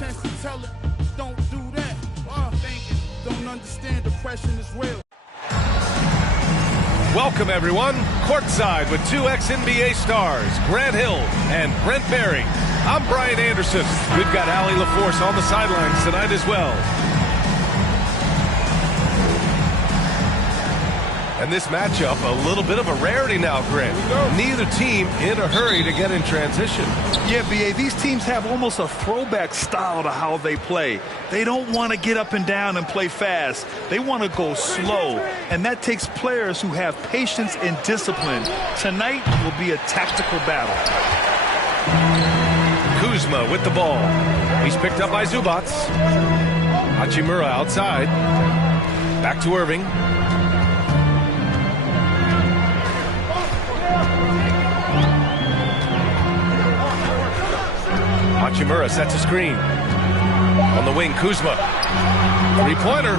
chance to tell it, don't do that. Don't understand depression is real. Welcome, everyone. Courtside with two ex-NBA stars, Grant Hill and Brent Barry. I'm Brian Anderson. We've got Allie LaForce on the sidelines tonight as well. And this matchup, a little bit of a rarity now, Grant. Neither team in a hurry to get in transition. Yeah, B.A., these teams have almost a throwback style to how they play. They don't want to get up and down and play fast. They want to go slow, and that takes players who have patience and discipline. Tonight will be a tactical battle. Kuzma with the ball. He's picked up by Zubac. Hachimura outside. Back to Irving. Hachimura sets a screen. On the wing, Kuzma. Three-pointer.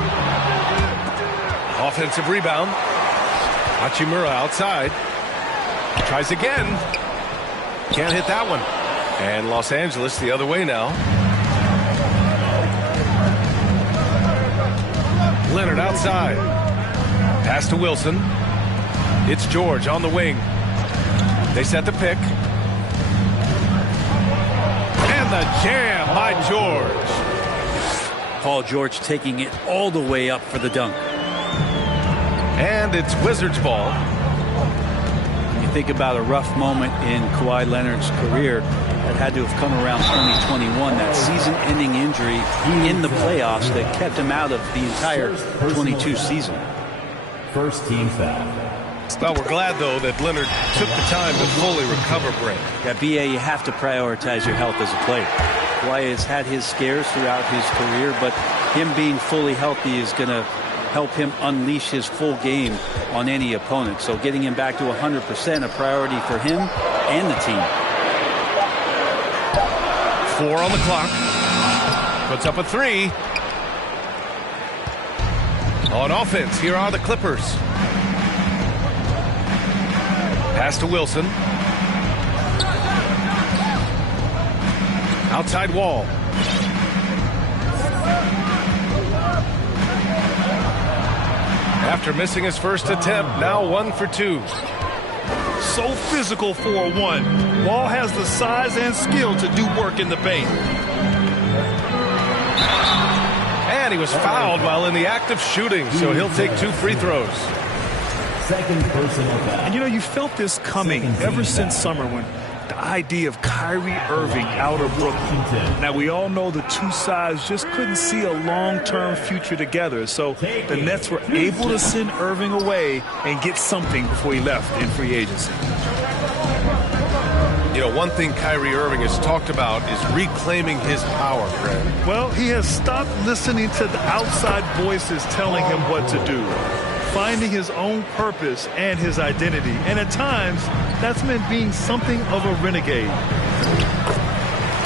Offensive rebound. Hachimura outside. Tries again. Can't hit that one. And Los Angeles the other way now. Leonard outside. Pass to Wilson. It's George on the wing. They set the pick. The jam by George. Paul George taking it all the way up for the dunk. And it's Wizards ball. When you think about a rough moment in Kawhi Leonard's career, that had to have come around 2021, that season-ending injury in the playoffs that kept him out of the entire 22 season. First team foul. Well, we're glad, though, that Leonard took the time to fully recover, Brent. Yeah, B.A., you have to prioritize your health as a player. Kawhi has had his scares throughout his career, but him being fully healthy is going to help him unleash his full game on any opponent. So getting him back to 100%, a priority for him and the team. 4 on the clock. Puts up a 3. On offense, here are the Clippers. Pass to Wilson. Outside wall. After missing his first attempt, now 1 for 2. So physical for a 1. Wall has the size and skill to do work in the paint. And he was fouled while in the act of shooting, so he'll take 2 free throws. Second personal foul. And you know, you felt this coming ever since summer when the idea of Kyrie Irving out of Brooklyn. Now, we all know the two sides just couldn't see a long-term future together. So the Nets were able to send Irving away and get something before he left in free agency. You know, one thing Kyrie Irving has talked about is reclaiming his power, Grant. Well, he has stopped listening to the outside voices telling him what to do. Finding his own purpose and his identity. And at times, that's meant being something of a renegade.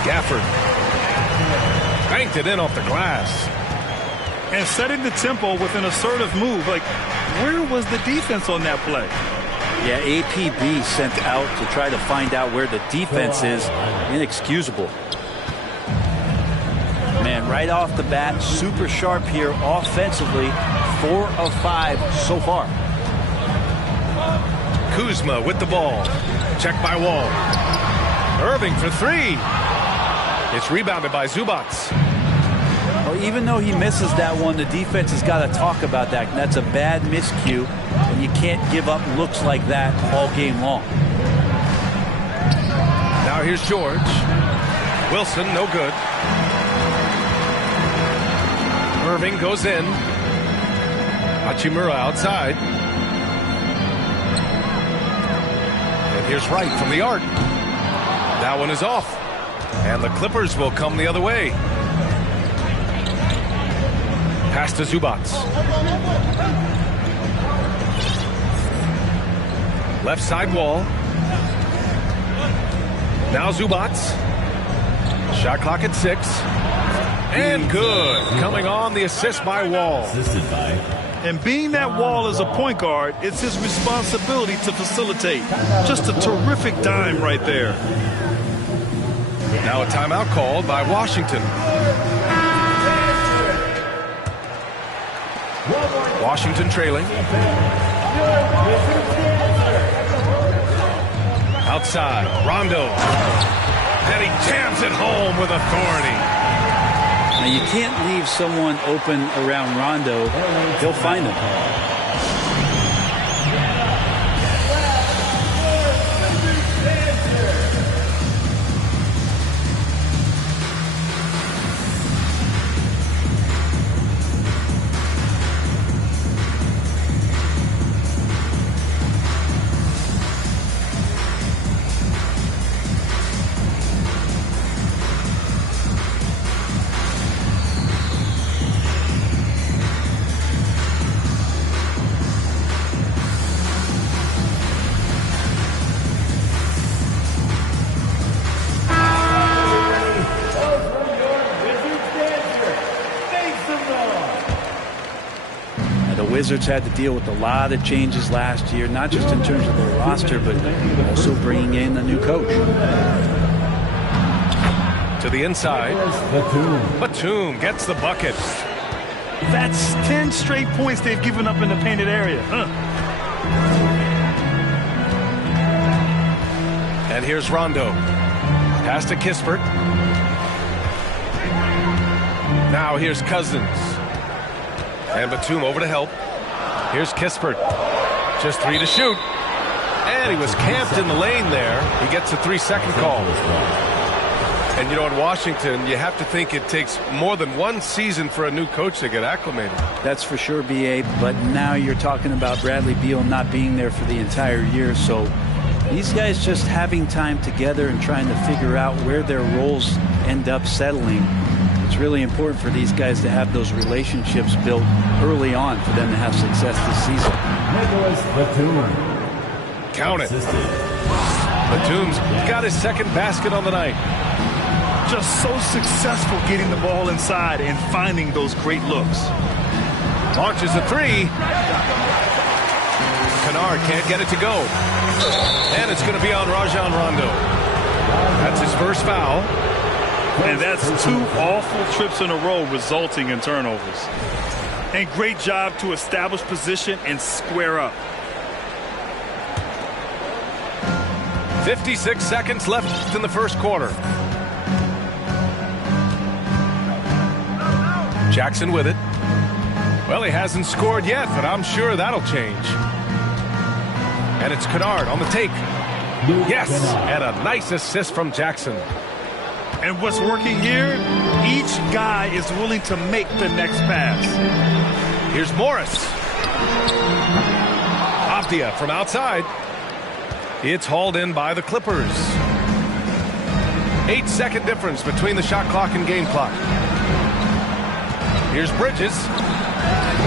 Gafford banked it in off the glass. And setting the tempo with an assertive move. Like, where was the defense on that play? Yeah, APB sent out to try to find out where the defense is. Inexcusable. Man, right off the bat, super sharp here offensively. 4 of 5 so far. Kuzma with the ball. Checked by Wall. Irving for 3. It's rebounded by Zubac. Well, even though he misses that one, the defense has got to talk about that. That's a bad miscue, and you can't give up looks like that all game long. Now here's George. Wilson, no good. Irving goes in. Hachimura outside. And here's Wright from the arc. That one is off. And the Clippers will come the other way. Pass to Zubac. Left side Wall. Now Zubac. Shot clock at 6. And good. Coming on the assist by Wall. And being that Wall is a point guard, it's his responsibility to facilitate. Just a terrific dime right there. Now a timeout called by Washington. Washington trailing. Outside, Rondo. And he jams it home with authority. Now you can't leave someone open around Rondo. He'll find him. Wizards had to deal with a lot of changes last year, not just in terms of their roster, but also bringing in a new coach. To the inside. Batum gets the bucket. That's 10 straight points they've given up in the painted area. And here's Rondo. Pass to Kispert. Now here's Cousins. And Batum over to help. Here's Kispert. Just 3 to shoot. And he was camped in the lane there. He gets a 3-second call. And you know, in Washington, you have to think it takes more than one season for a new coach to get acclimated. That's for sure, B.A., but now you're talking about Bradley Beal not being there for the entire year. So these guys just having time together and trying to figure out where their roles end up settling. It's really important for these guys to have those relationships built early on for them to have success this season. Count it. Batum's got his second basket on the night. Just so successful getting the ball inside and finding those great looks. Launches a 3. Kennard can't get it to go. And it's going to be on Rajon Rondo. That's his first foul. And that's 2 awful trips in a row resulting in turnovers. And great job to establish position and square up. 56 seconds left in the first quarter. Jackson with it. Well, he hasn't scored yet, but I'm sure that'll change. And it's Kennard on the take. Yes, and a nice assist from Jackson. And what's working here, each guy is willing to make the next pass. Here's Morris. Avdia from outside. It's hauled in by the Clippers. 8-second difference between the shot clock and game clock. Here's Bridges.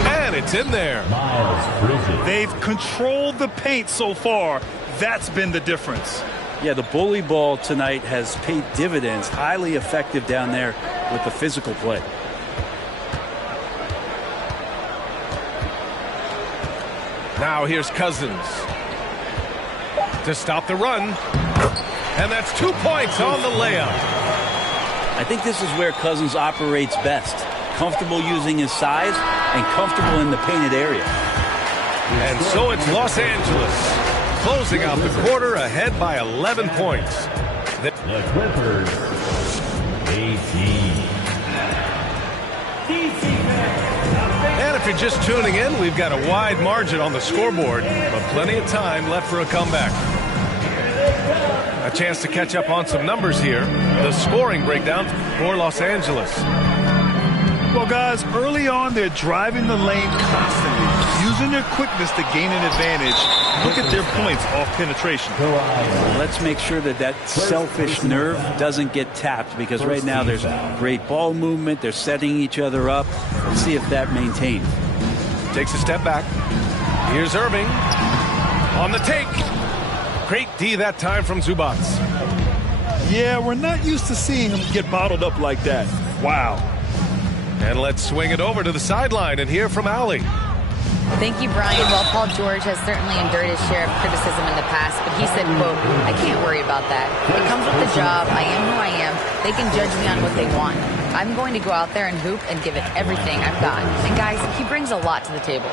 And it's in there. They've controlled the paint so far. That's been the difference. Yeah, the bully ball tonight has paid dividends. Highly effective down there with the physical play. Now here's Cousins to stop the run. And that's 2 points on the layup. I think this is where Cousins operates best. Comfortable using his size and comfortable in the painted area. And so it's Los Angeles closing out the quarter ahead by 11 points. The Clippers, 18. And if you're just tuning in, we've got a wide margin on the scoreboard, but plenty of time left for a comeback. A chance to catch up on some numbers here. The scoring breakdown for Los Angeles. Well, guys, early on, they're driving the lane constantly, using their quickness to gain an advantage. Look at their points off penetration. Let's make sure that that selfish nerve doesn't get tapped, because right now there's great ball movement. They're setting each other up. Let's see if that maintains. Takes a step back. Here's Irving on the take. Great D that time from Zubac. Yeah, we're not used to seeing him get bottled up like that. Wow. And let's swing it over to the sideline and hear from Allie. Thank you, Brian. Well, Paul George has certainly endured his share of criticism in the past, but he said, quote, "I can't worry about that. It comes with the job. I am who I am. They can judge me on what they want. I'm going to go out there and hoop and give it everything I've got. And guys, he brings a lot to the table.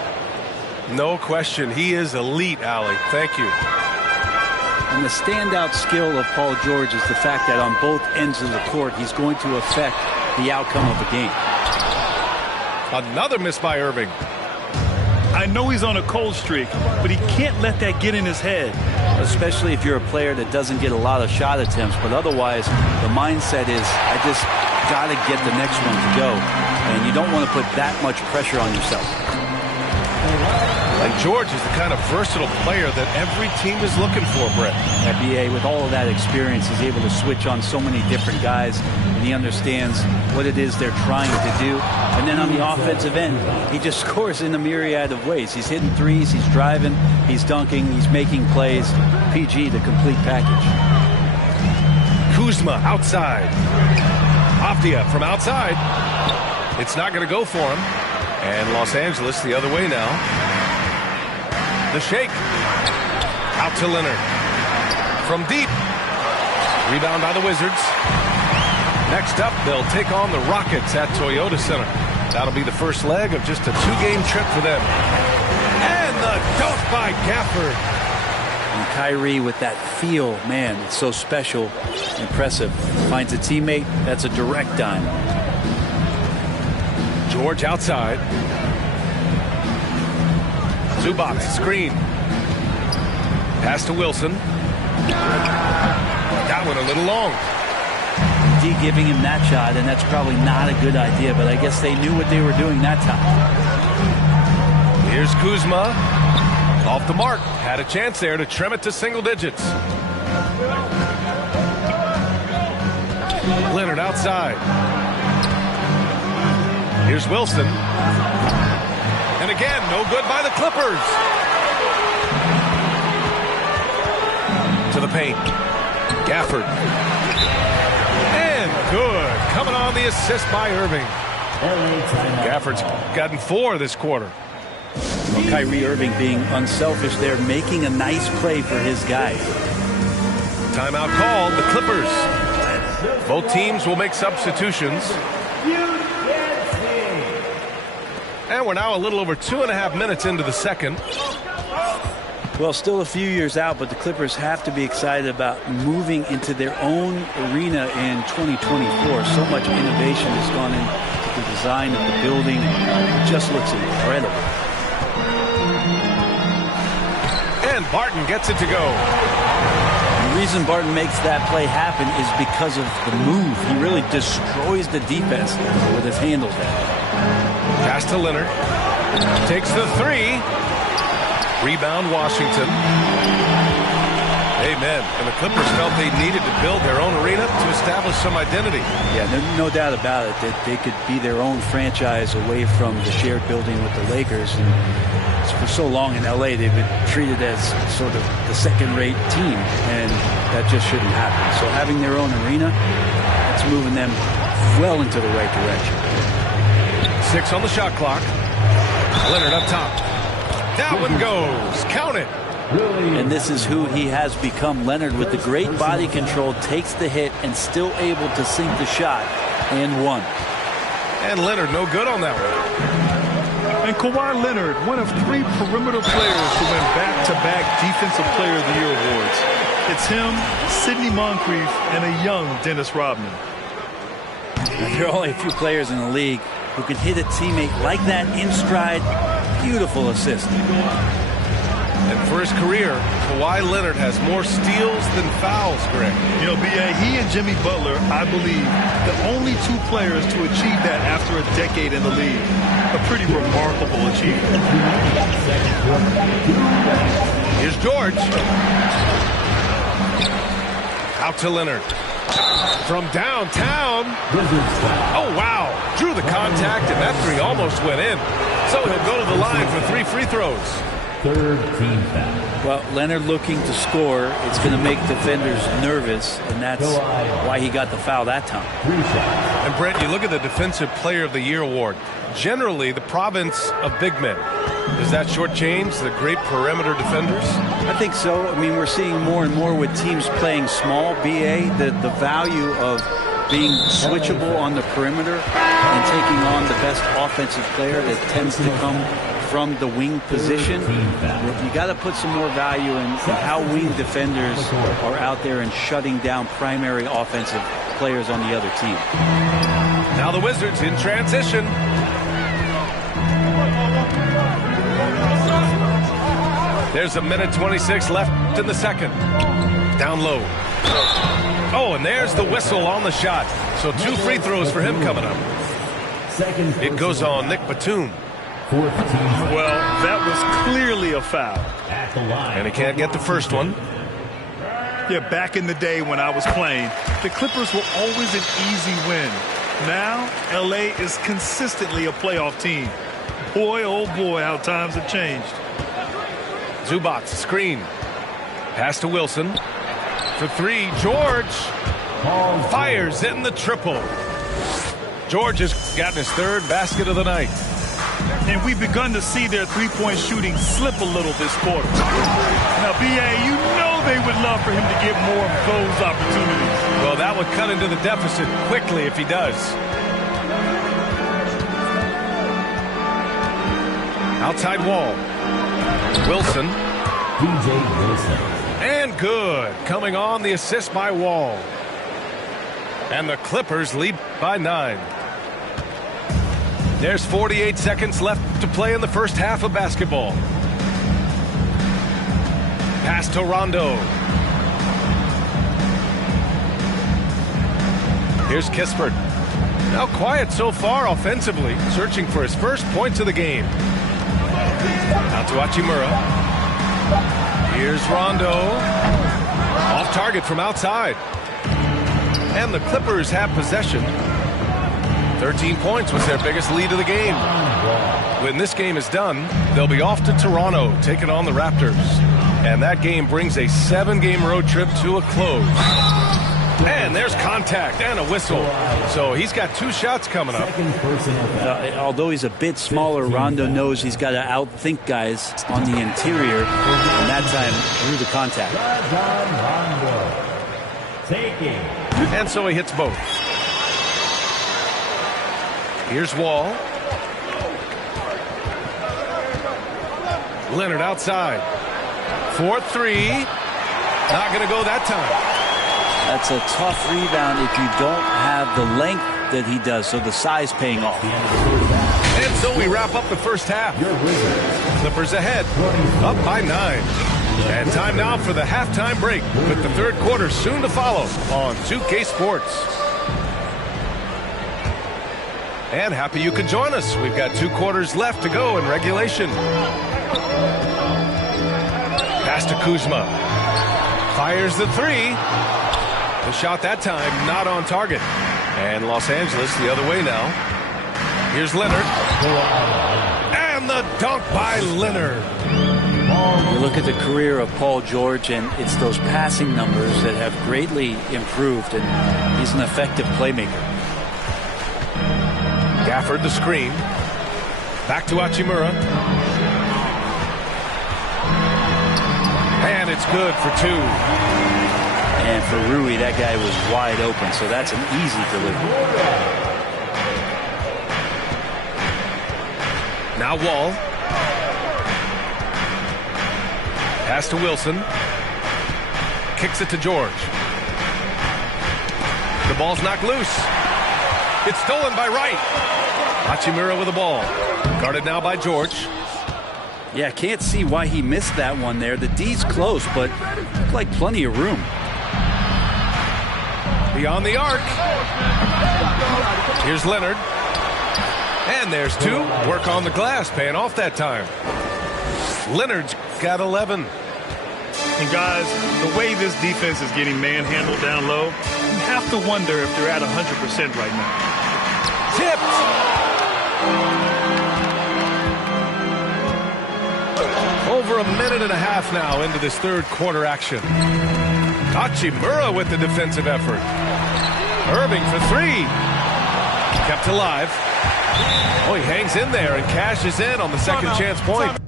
No question. He is elite, Allie. Thank you. And the standout skill of Paul George is the fact that on both ends of the court, he's going to affect the outcome of the game. Another miss by Irving. I know he's on a cold streak, but he can't let that get in his head. Especially if you're a player that doesn't get a lot of shot attempts, but otherwise the mindset is, I just got to get the next one to go, and you don't want to put that much pressure on yourself. And George is the kind of versatile player that every team is looking for, Brett. NBA, with all of that experience, is able to switch on so many different guys, and he understands what it is they're trying to do. And then on the offensive end, he just scores in a myriad of ways. He's hitting threes, he's driving, he's dunking, he's making plays. PG, the complete package. Kuzma outside. Avdia from outside. It's not going to go for him. And Los Angeles the other way now. The shake. Out to Leonard. From deep. Rebound by the Wizards. Next up, they'll take on the Rockets at Toyota Center. That'll be the first leg of just a two-game trip for them. And the dunk by Gafford. And Kyrie with that feel, man, it's so special, impressive. Finds a teammate, that's a direct dime. George outside. Zubac screen. Pass to Wilson. That one a little long. D giving him that shot, and that's probably not a good idea, but I guess they knew what they were doing that time. Here's Kuzma. Off the mark. Had a chance there to trim it to single digits. Leonard outside. Here's Wilson. And again, no good by the Clippers. To the paint. Gafford. And good. Coming on the assist by Irving. Gafford's gotten 4 this quarter. Well, Kyrie Irving being unselfish there, making a nice play for his guy. Timeout called. The Clippers. Both teams will make substitutions. And we're now a little over 2.5 minutes into the second. Well, still a few years out, but the Clippers have to be excited about moving into their own arena in 2024. So much innovation has gone into the design of the building. It just looks incredible. And Barton gets it to go. The reason Barton makes that play happen is because of the move. He really destroys the defense with his handles there. Pass to Leonard. Takes the 3. Rebound Washington. Amen. And the Clippers felt they needed to build their own arena to establish some identity. Yeah, no doubt about it that they could be their own franchise away from the shared building with the Lakers. And for so long in LA, they've been treated as sort of the second-rate team, and that just shouldn't happen. So having their own arena, it's moving them well into the right direction. 6 on the shot clock. Leonard up top. That one goes. Count it. And this is who he has become. Leonard, with the great body control, takes the hit and still able to sink the shot. And one. And Leonard no good on that one. And Kawhi Leonard, one of 3 perimeter players to win back-to-back Defensive Player of the Year awards. It's him, Sidney Moncrief, and a young Dennis Rodman. There are only a few players in the league who can hit a teammate like that in stride. Beautiful assist. And for his career, Kawhi Leonard has more steals than fouls, Greg. You know, B.A., he and Jimmy Butler, I believe, the only 2 players to achieve that after a decade in the league. A pretty remarkable achievement. Here's George. Out to Leonard. From downtown. Oh, wow. Drew the contact, and that 3 almost went in. So he'll go to the line for 3 free throws. Third team foul. Well, Leonard looking to score. It's going to make defenders nervous, and that's why he got the foul that time. And, Brent, you look at the Defensive Player of the Year award. Generally, the province of big men. Does that shortchange the great perimeter defenders? I think so. I mean, we're seeing more and more with teams playing small, BA, the value of being switchable on the perimeter and taking on the best offensive player that tends to come from the wing position. You got to put some more value in how wing defenders are out there and shutting down primary offensive players on the other team. Now the Wizards in transition. There's a minute 26 left in the second. Down low. Oh, and there's the whistle on the shot. So 2 free throws for him coming up. It goes on Nick Batum. Well, that was clearly a foul. And he can't get the first one. Yeah, back in the day when I was playing, the Clippers were always an easy win. Now, L.A. is consistently a playoff team. Boy, oh boy, how times have changed. Zubac, screen. Pass to Wilson. For 3, George fires in the triple. George has gotten his 3rd basket of the night. And we've begun to see their three-point shooting slip a little this quarter. Now, B.A., you know they would love for him to get more of those opportunities. Well, that would cut into the deficit quickly if he does. Outside wall. Wilson. DJ Wilson. And good. Coming on the assist by Wall. And the Clippers lead by 9. There's 48 seconds left to play in the first half of basketball. Pass to Rondo. Here's Kispert. Now quiet so far offensively, searching for his first points of the game. Out to Hachimura. Here's Rondo. Off target from outside. And the Clippers have possession. 13 points was their biggest lead of the game. When this game is done, they'll be off to Toronto, taking on the Raptors. And that game brings a 7-game road trip to a close. And there's contact and a whistle. So he's got 2 shots coming up. Although he's a bit smaller, Rondo knows he's got to outthink guys on the interior. And that time, through the contact. And so he hits both. Here's Wall. Leonard outside. 4-3. Not going to go that time. That's a tough rebound if you don't have the length that he does, so the size paying off. And so we wrap up the first half. Clippers ahead, up by 9. And time now for the halftime break, with the third quarter soon to follow on 2K Sports. And happy you could join us. We've got 2 quarters left to go in regulation. Pass to Kuzma. Fires the 3. The shot that time not on target. And Los Angeles the other way now. Here's Leonard. And the dunk by Leonard. You look at the career of Paul George, and it's those passing numbers that have greatly improved, and he's an effective playmaker. Gafford the screen. Back to Hachimura. And it's good for 2. And for Rui, that guy was wide open, so that's an easy delivery. Now Wall. Pass to Wilson. Kicks it to George. The ball's knocked loose. It's stolen by Wright. Hachimura with the ball. Guarded now by George. Yeah, can't see why he missed that one there. The D's close, but looked like plenty of room. Beyond the arc. Here's Leonard. And there's 2. Work on the glass, paying off that time. Leonard's got 11. And guys, the way this defense is getting manhandled down low, you have to wonder if they're at 100% right now. Tipped. Over a minute and a half now into this third quarter action. Hachimura with the defensive effort. Irving for 3. Kept alive. Oh, he hangs in there and cashes in on the second chance point.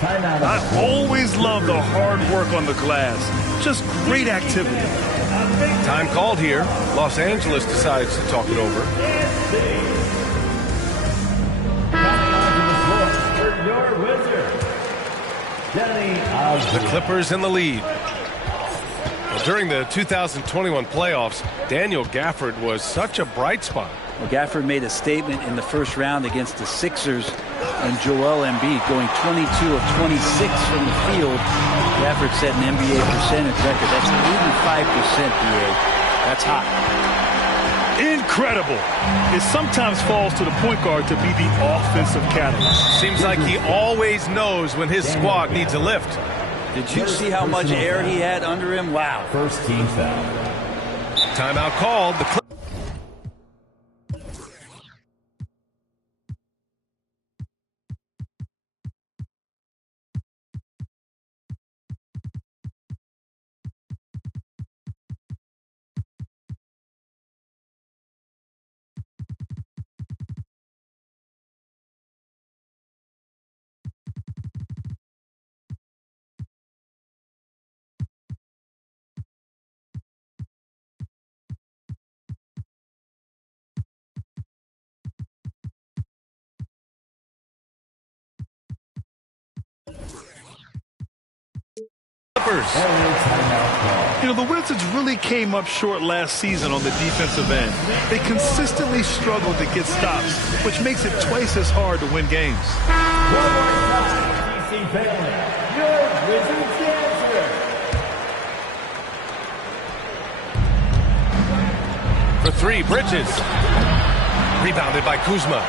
I always love the hard work on the glass. Just great activity. Time called here. Los Angeles decides to talk it over. The Clippers in the lead. Well, during the 2021 playoffs, Daniel Gafford was such a bright spot. Well, Gafford made a statement in the first round against the Sixers and Joel Embiid, going 22 of 26 from the field. Gafford set an NBA percentage record. That's 85%, BA. That's hot. Incredible. It sometimes falls to the point guard to be the offensive catalyst. Seems like he always knows when his squad needs a lift. Did you see how much air he had under him? Wow. First team foul. Timeout called. The You know, the Wizards really came up short last season on the defensive end. They consistently struggled to get stops, which makes it twice as hard to win games. For three, Bridges. Rebounded by Kuzma.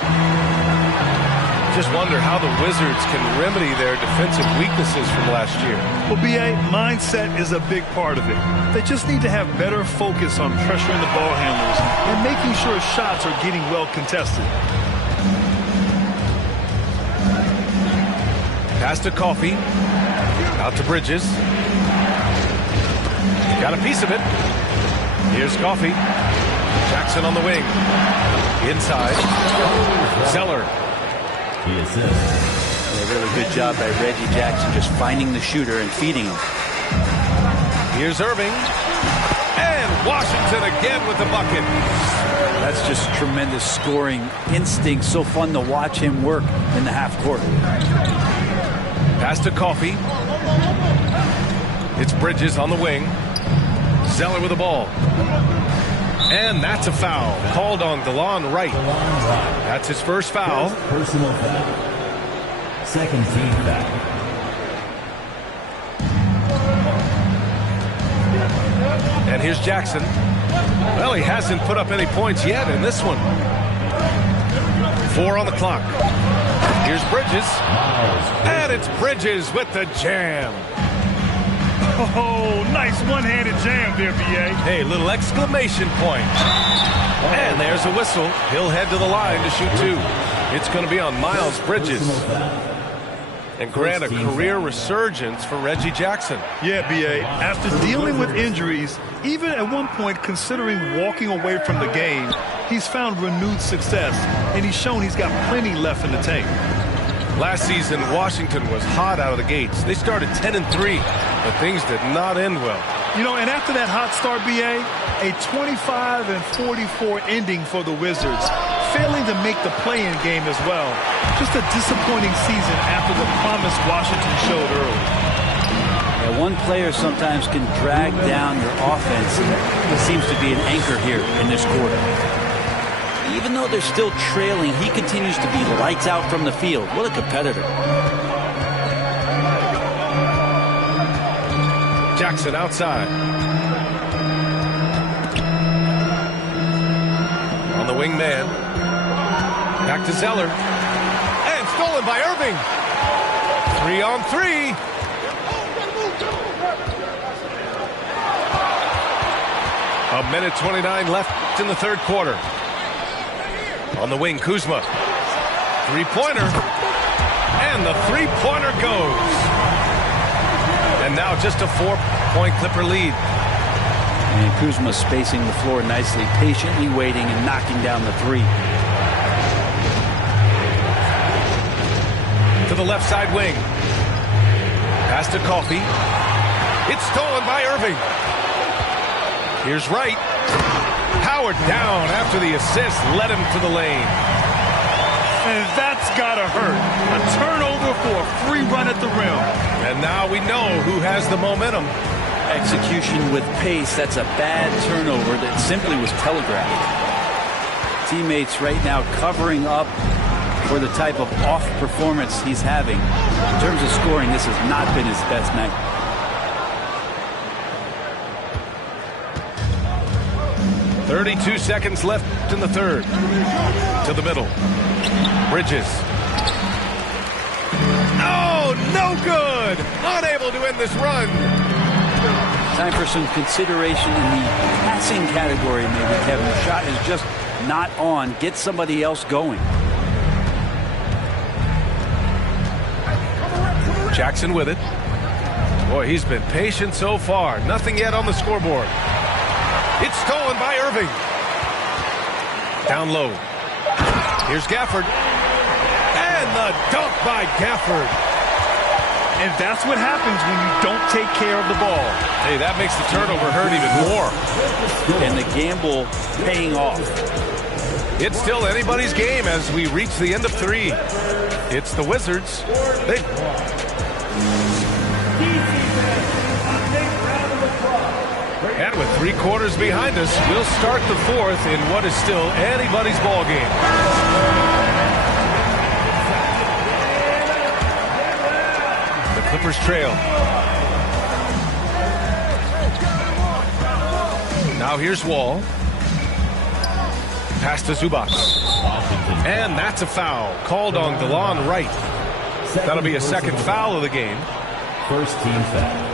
Just wonder how the Wizards can remedy their defensive weaknesses from last year. Well, BA, mindset is a big part of it. They just need to have better focus on pressuring the ball handlers and making sure shots are getting well contested. Pass to Coffey. Out to Bridges. Got a piece of it. Here's Coffey. Jackson on the wing. Inside. Zeller. A really good job by Reggie Jackson just finding the shooter and feeding him. Here's Irving. And Washington again with the bucket. That's just tremendous scoring instinct. So fun to watch him work in the half court. Pass to Coffey. It's Bridges on the wing. Zeller with the ball. And that's a foul called on DeLon Wright. That's his first foul. Personal foul. Second team foul. And here's Jackson. Well, he hasn't put up any points yet in this one. 4 on the clock. Here's Bridges. And it's Bridges with the jam. Oh, nice one-handed jam there, BA. Hey, little exclamation point. And there's a whistle. He'll head to the line to shoot 2. It's going to be on Miles Bridges. And grant a career resurgence for Reggie Jackson. Yeah, BA. After dealing with injuries, even at one point considering walking away from the game, he's found renewed success, and he's shown he's got plenty left in the tank. Last season, Washington was hot out of the gates. They started 10-3, but things did not end well. You know, and after that hot start, BA, a 25-44 ending for the Wizards, failing to make the play-in game as well. Just a disappointing season after the promise Washington showed early. Yeah, one player sometimes can drag down your offense, and it seems to be an anchor here in this quarter. Even though they're still trailing, he continues to be lights out from the field. What a competitor. Jackson outside. On the wing man. Back to Zeller. And stolen by Irving. 3-on-3. A minute 29 left in the third quarter. On the wing, Kuzma. Three-pointer. And the three-pointer goes. And now just a 4-point Clipper lead. And Kuzma spacing the floor nicely, patiently waiting and knocking down the three. To the left side wing. Pass to Coffey. It's stolen by Irving. Here's Wright. Howard down after the assist led him to the lane. And that's gotta hurt. A turnover for a free run at the rim. And now we know who has the momentum. Execution with pace. That's a bad turnover that simply was telegraphed. Teammates right now covering up for the type of off performance he's having. In terms of scoring, this has not been his best night. .32 seconds left in the third. To the middle. Bridges. Oh, no good! Unable to end this run. Time for some consideration in the passing category, maybe, Kevin. The shot is just not on. Get somebody else going. Jackson with it. Boy, he's been patient so far. Nothing yet on the scoreboard. It's stolen by Irving. Down low. Here's Gafford. And the dunk by Gafford. And that's what happens when you don't take care of the ball. Hey, that makes the turnover hurt even more. And the gamble paying off. It's still anybody's game as we reach the end of three. It's the Wizards. And with 3 quarters behind us, we'll start the fourth in what is still anybody's ball game. The Clippers trail. Now here's Wall. Pass to Zubac. And that's a foul called on DeLon Wright. That'll be a second foul of the game. First team foul.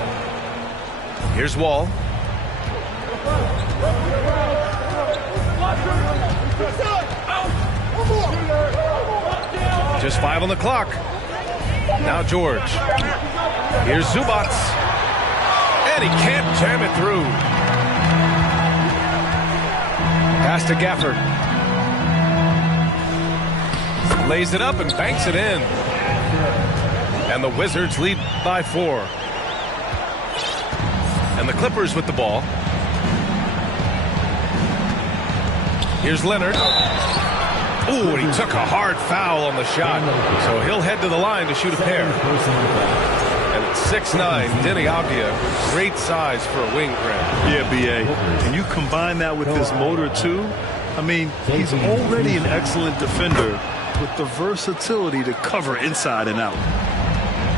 Here's Wall. Just 5 on the clock. Now George. Here's Zubac. And he can't jam it through. Pass to Gafford. Lays it up and banks it in. And the Wizards lead by 4. And the Clippers with the ball. Here's Leonard. Ooh, and he took a hard foul on the shot. So he'll head to the line to shoot a pair. And it's 6'9", Denny Avdia. Great size for a wing, Grant. Yeah, B.A. And you combine that with his motor, too. I mean, he's already an excellent defender with the versatility to cover inside and out.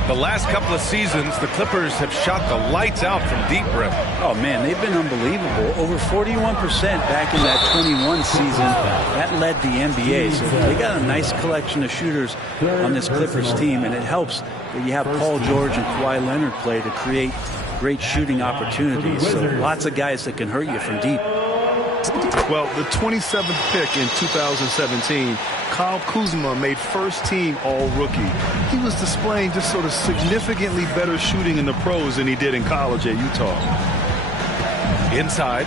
The last couple of seasons, the Clippers have shot the lights out from deep rim. Oh, man, they've been unbelievable. Over 41% back in that 21 season. That led the NBA. So they got a nice collection of shooters on this Clippers team, and it helps that you have Paul George and Kawhi Leonard play to create great shooting opportunities. So lots of guys that can hurt you from deep. Well, the 27th pick in 2017, Kyle Kuzma made first-team All-Rookie. He was displaying just sort of significantly better shooting in the pros than he did in college at Utah. Inside.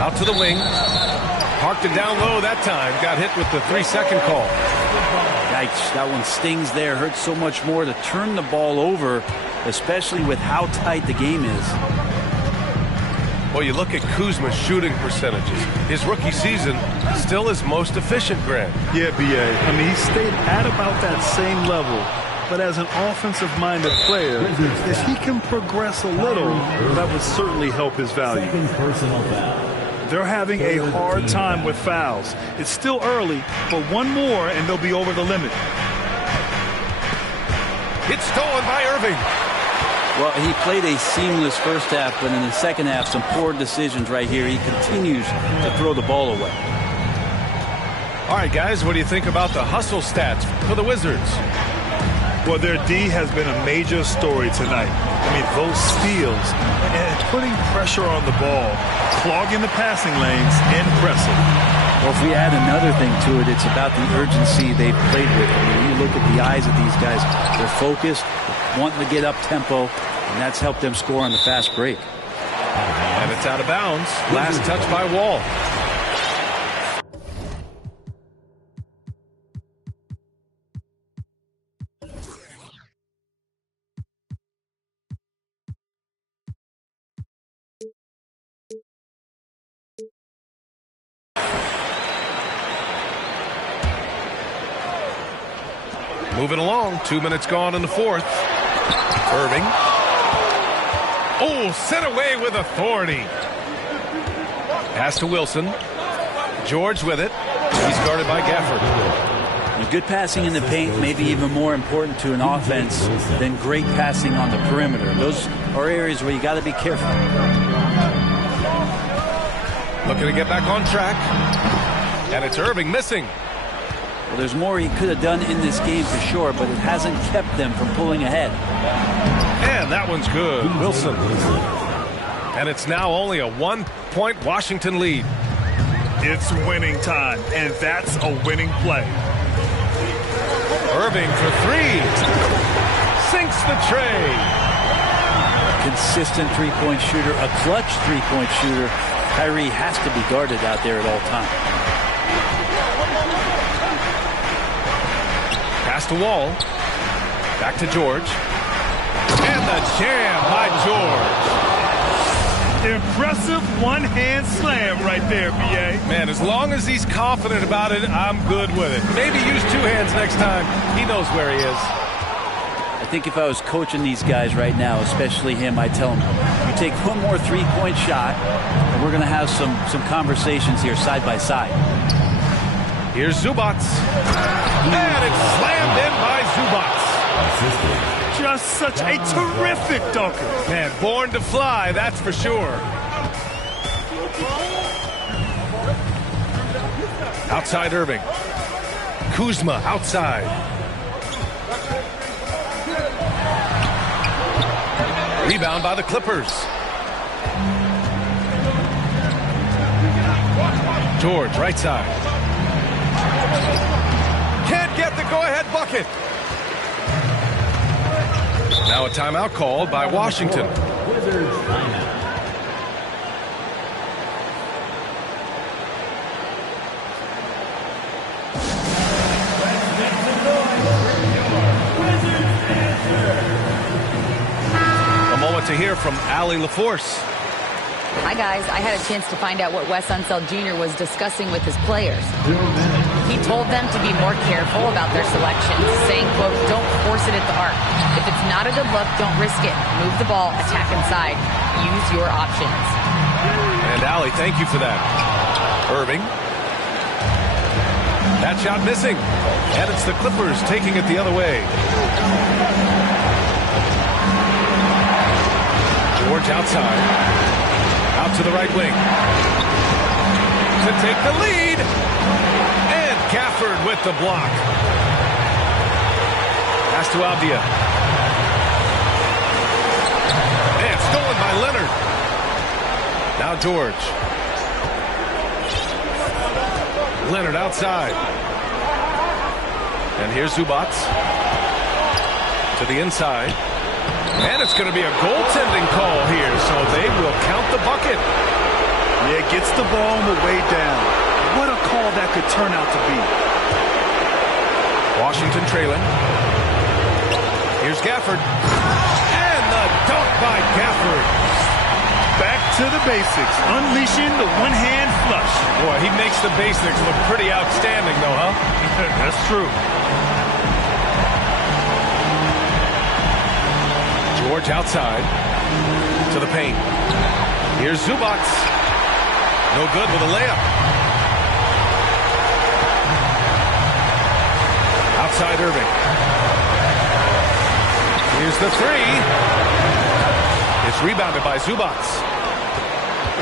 Out to the wing. Parked it down low that time. Got hit with the 3-second call. Yikes, that one stings there. Hurts so much more to turn the ball over, especially with how tight the game is. Well, you look at Kuzma's shooting percentages. His rookie season still his most efficient, Grant. Yeah, B.A. I mean, he stayed at about that same level. But as an offensive-minded player, if he can progress a little, that would certainly help his value. They're having a hard time with fouls. It's still early, but one more and they'll be over the limit. It's stolen by Irving. Well, he played a seamless first half, but in the second half, some poor decisions right here. He continues to throw the ball away. All right, guys, what do you think about the hustle stats for the Wizards? Well, their D has been a major story tonight. I mean, those steals and putting pressure on the ball, clogging the passing lanes, and pressing. Well, if we add another thing to it, it's about the urgency they've played with. I mean, you look at the eyes of these guys. They're focused, wanting to get up tempo, and that's helped them score on the fast break. And it's out of bounds. Last touch by Wall. Moving along. 2 minutes gone in the fourth. Irving. Oh, sent away with authority. Pass to Wilson. George with it. He's guarded by Gafford. Good passing in the paint may be even more important to an offense than great passing on the perimeter. Those are areas where you got to be careful. Looking to get back on track. And it's Irving missing. Well, there's more he could have done in this game for sure, but it hasn't kept them from pulling ahead. And that one's good. Wilson. And it's now only a 1-point Washington lead. It's winning time, and that's a winning play. Irving for three. Sinks the tray. Consistent three-point shooter, a clutch three-point shooter. Kyrie has to be guarded out there at all times. Pass to Wall. Back to George. And the jam by George. Impressive one-hand slam right there, B.A. Man, as long as he's confident about it, I'm good with it. Maybe use two hands next time. He knows where he is. I think if I was coaching these guys right now, especially him, I'd tell him, you take one more three-point shot, and we're going to have some conversations here side by side. Here's Zubats. And it's slammed in by Zubats. Just such a terrific dunker. Man, born to fly, that's for sure. Outside Irving. Kuzma outside. Rebound by the Clippers. George, right side. Can't get the go-ahead bucket. Now a timeout called by Washington. Wizards timeout. A moment to hear from Allie LaForce. Hi, guys. I had a chance to find out what Wes Unseld Jr. was discussing with his players. He told them to be more careful about their selections, saying, quote, don't force it at the arc. If it's not a good look, don't risk it. Move the ball, attack inside. Use your options. And Allie, thank you for that. Irving. That shot missing. And it's the Clippers taking it the other way. George outside. Out to the right wing. To take the lead. And Gafford with the block. Pass to Avdia. And stolen by Leonard. Now George. Leonard outside. And here's Zubats. To the inside. And it's going to be a goaltending call here, so they will count the bucket. Yeah, gets the ball on the way down. What a call that could turn out to be. Washington trailing. Here's Gafford. And the dunk by Gafford. Back to the basics, unleashing the one-hand flush. Boy, he makes the basics look pretty outstanding, though, huh? That's true. George outside to the paint. Here's Zubats. No good with a layup. Outside Irving. Here's the three. It's rebounded by Zubats.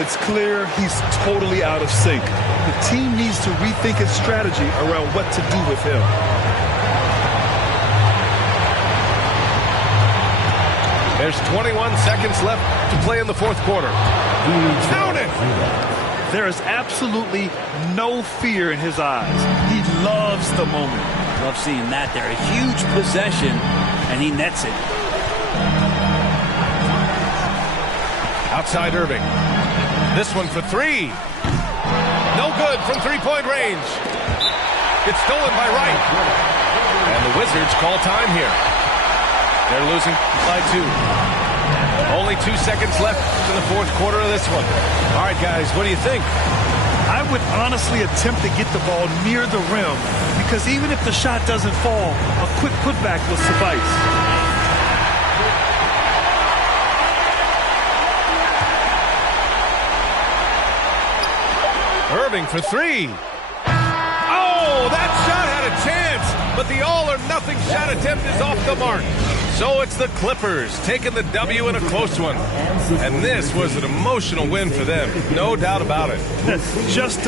It's clear he's totally out of sync. The team needs to rethink its strategy around what to do with him. There's 21 seconds left to play in the fourth quarter. Count it! There is absolutely no fear in his eyes. He loves the moment. Love seeing that there. A huge possession, and he nets it. Outside Irving. This one for three. No good from three-point range. It's stolen by Wright. And the Wizards call time here. They're losing by 2. Only 2 seconds left in the fourth quarter of this one. All right, guys, what do you think? I would honestly attempt to get the ball near the rim because even if the shot doesn't fall, a quick putback will suffice. Irving for three. Oh, that shot had a chance, but the all-or-nothing shot attempt is off the mark. So it's the Clippers taking the W in a close one. And this was an emotional win for them, no doubt about it. Just